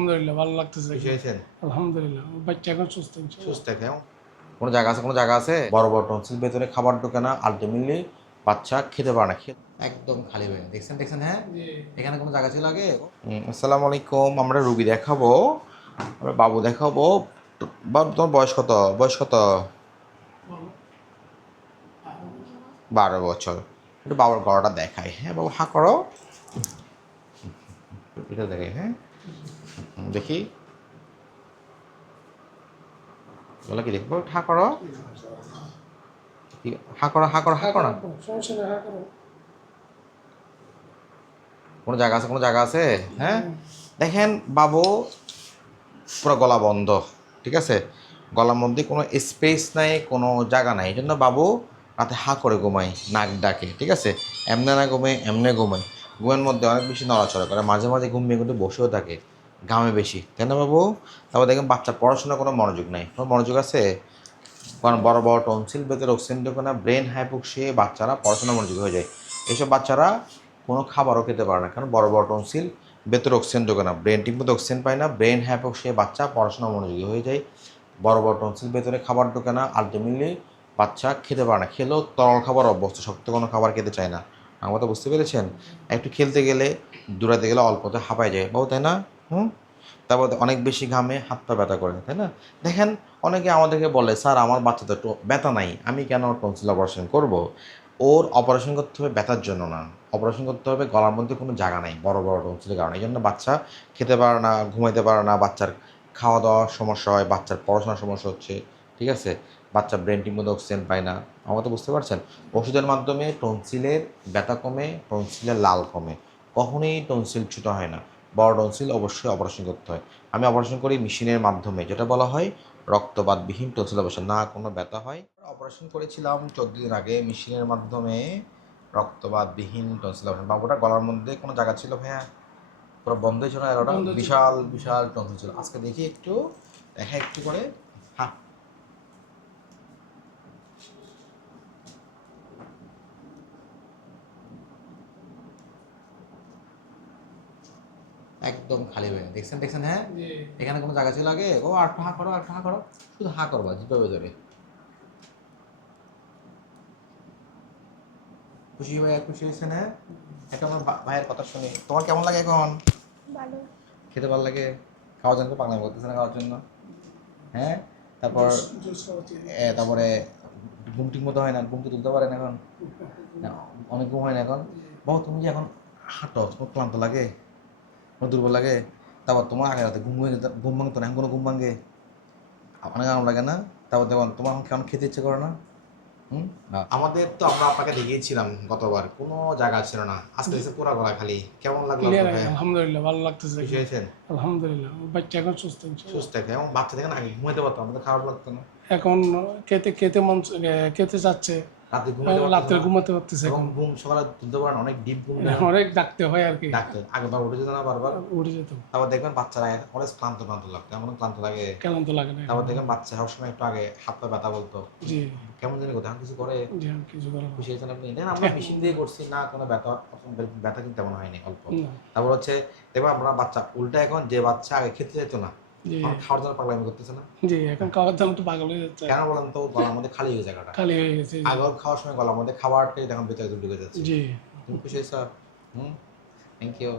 আলহামদুলিল্লাহ ভালো লাগতেছে হয়েছেন? আলহামদুলিল্লাহ বাচ্চা এখন সুস্থ। সুস্থ কেমন কোনো জায়গা আছে কোনো জায়গা আছে? বড় বড় টনসিল ভেতরে খাবার ঢোকে না আলটিমেটলি বাচ্চা খেতে পারে না একদম খালি হয়ে দেখছেন দেখছেন হ্যাঁ? এখানে কোনো জায়গা ছিল আগে? আসসালামু আলাইকুম আমরা রুগী দেখাবো। আমরা বাবু দেখাবো। বাবু তোমার বয়স কত? বয়স কত? বারো বছর। একটু বাবার গলাটা দেখাই। হ্যাঁ বাবু হা করো। এটা দেখাই হ্যাঁ? দেখি। বলো কি দেখব? হা করো। হা করো হা করো হা করো কোনো জায়গা আছে, কোনো জায়গা আছে? হ্যাঁ? দেখেন, বাবু, পুরো গলা বন্ধ, ঠিক আছে? গলার মধ্যে কোনো স্পেস নাই, কোনো জায়গা নাই। এই জন্য বাবু রাতে হা করে ঘুমায়, নাক ডাকে, ঠিক আছে? এমনে না ঘুমে, এমনে ঘুমায়। ঘুমের মধ্যে অনেক বেশি নড়াচড়া করে। মাঝে মাঝে ঘুম ভেঙে কিন্তু বসেও থাকে। ঘামে বেশি। তাই না বাবু? তারপর দেখেন বাচ্চার পড়াশোনার কোনো মনোযোগ নাই। কোনো মনোযোগ আছে? কারণ বড় বড় টনসিল ভেতরে অক্সিজেন ঢোকে না ব্রেন হাইপোক্সিয়ে বাচ্চারা পড়াশোনা মনোযোগ হয়ে যায়। এইসব বাচ্চারা কোনো খাবারও খেতে পারে না। কারণ বড় বড় টনসিল ভেতরে অক্সিজেন ঢোকে না ব্রেন ঠিকমতো অক্সিজেন পায় না ব্রেন হ্যাপক্সিয়ে বাচ্চা পড়াশোনা মনোযোগী হয়ে যায়। বড় বড় টনসিল ভেতরে খাবার ঢোকে না আলটিমেটলি বাচ্চা খেতে পারে না। খেলেও তরল খাবার অভ্যস্ত, শক্ত কোনো খাবার খেতে চায় না। আমার তো বুঝতে পেরেছেন? একটু খেলতে গেলে দূরাতে গেলে অল্পতে হাঁপায় যায়। বাবু, তাই না? হুম? তারপর অনেক বেশি ঘামে হাত পা ব্যথা করে, তাই না? দেখেন, অনেকে আমাদেরকে বলে, স্যার, আমার বাচ্চা তো ব্যথা নাই, আমি কেন টনসিল অপারেশন করব? ওর অপারেশন করতে হবে ব্যথার জন্য না। অপারেশন করতে হবে গলার মধ্যে কোনো জায়গা নাই, বড় বড় টনসিলের কারণে। এই জন্য বাচ্চা খেতে পারে না, ঘুমাইতে পারে না, বাচ্চার খাওয়া দাওয়ার সমস্যা হয়, বাচ্চার পড়াশোনার সমস্যা হচ্ছে, ঠিক আছে? বাচ্চা ব্রেনটির মধ্যে অক্সিজেন পায় না। আমার তো বুঝতে পারছেন, ওষুধের মাধ্যমে টনসিলের ব্যথা কমে টনসিলের লাল কমে। কখনোই টনসিল ছোটো হয় না। বড় টনসিল অবশ্যই অপারেশন করতে হয়। আমি অপারেশন করি মেশিনের মাধ্যমে যেটা বলা হয় রক্তবাদবিহীন টনসিল অপারেশন না কোনো ব্যথা হয়। অপারেশন করেছিলাম চোদ্দ দিন আগে মেশিনের মাধ্যমে রক্তবাদবিহীন টনসিল অপারেশন বাবুটা গলার মধ্যে কোনো জায়গা ছিল ভাইয়া? পুরো বন্ধ ছিল ছিল। বিশাল বিশাল টনসিল ছিল। আজকে দেখি একটু দেখা একটু করে। হ্যাঁ। একদম খালি হয়ে। দেখছেন দেখছেন হ্যাঁ? এখানে কোনো জায়গা ছিল আগে? ও আর হা করো আর হা করো। শুধু হা করবা জিপে ভেতরে। খুশি ভাইয়া খুশি হয়েছেন হ্যাঁ? এটা আমার ভাইয়ের কথা শুনি। তোমার কেমন লাগে এখন? ভালো। খেতে ভালো লাগে? খাওয়ার জন্য পাগলামি করতেছে না খাওয়ার জন্য? হ্যাঁ? তারপর তারপরে ঘুম ঠিক মতো হয় না? ঘুম তো তুলতে পারে না এখন অনেক ঘুম হয় না এখন? বাবু তুমি যে এখন হাঁটো? তোমার ক্লান্ত লাগে? দুর্বল লাগে তারপর তোমার আগে রাতে ঘুম যেত- ঘুম ভাঙতো না এখন কোনো ঘুম ভাঙে? অনেক আরাম লাগে না? তারপর দেখুন তোমার এখন কেমন খেতে ইচ্ছে করে না? আমাদের তো আমরা আপনাকে দেখিয়েছিলাম গতবার কোনো জায়গা ছিল না। আজকে এসে পুরা গলা খালি। কেমন লাগল আলহামদুলিল্লাহ ভালো লাগতেছে আলহামদুলিল্লাহ বাচ্চা এখন সুস্থ সুস্থ থাকে। এবং বাচ্চা দেখেন আগে ঘুমাইতে পারতো আমাদের খারাপ লাগতো না। এখন খেতে খেতে মন খেতে যাচ্ছে রাতে ঘুমাইতে রাত্রে ঘুমাতে পারতেছে এবং ঘুম সকালে তুলতে পারেন অনেক ডিপ ঘুম অনেক ডাকতে হয় আর কি। ডাক্তার আগেবার উঠে যেত না বারবার। উঠে যেত তারপর দেখবেন বাচ্চারা অনেক ক্লান্ত ক্লান্ত লাগতো। এমন ক্লান্ত লাগে। কেমন লাগে না তারপর দেখবেন বাচ্চা সবসময় একটু আগে হাত পা ব্যথা বলতো। জি। কেমন জানি কোথাও কিছু করে। কিছু করার খুশি হয়েছেন আপনি? দেখেন আমরা মেশিন দিয়ে করছি। না কোনো ব্যথা ব্যথা কিন্তু তেমন হয়নি অল্প। তারপর হচ্ছে দেখবেন আমরা বাচ্চা উল্টা এখন যে বাচ্চা আগে খেতে যেত না এখন খাওয়ার জন্য পাগলামি করতেছে না? জি এখন খাওয়ার দাম তো পাগল হয়ে যাচ্ছে। কেন বলেন তো? গলার মধ্যে খালি হয়ে জায়গাটা। খালি হয়ে গেছে জি। খাওয়ার সময় গলার মধ্যে খাবারটাই দেখেন ভেতরে ঢুকে যাচ্ছে। জি। তুমি খুশি হয়েছ? হুম? Thank you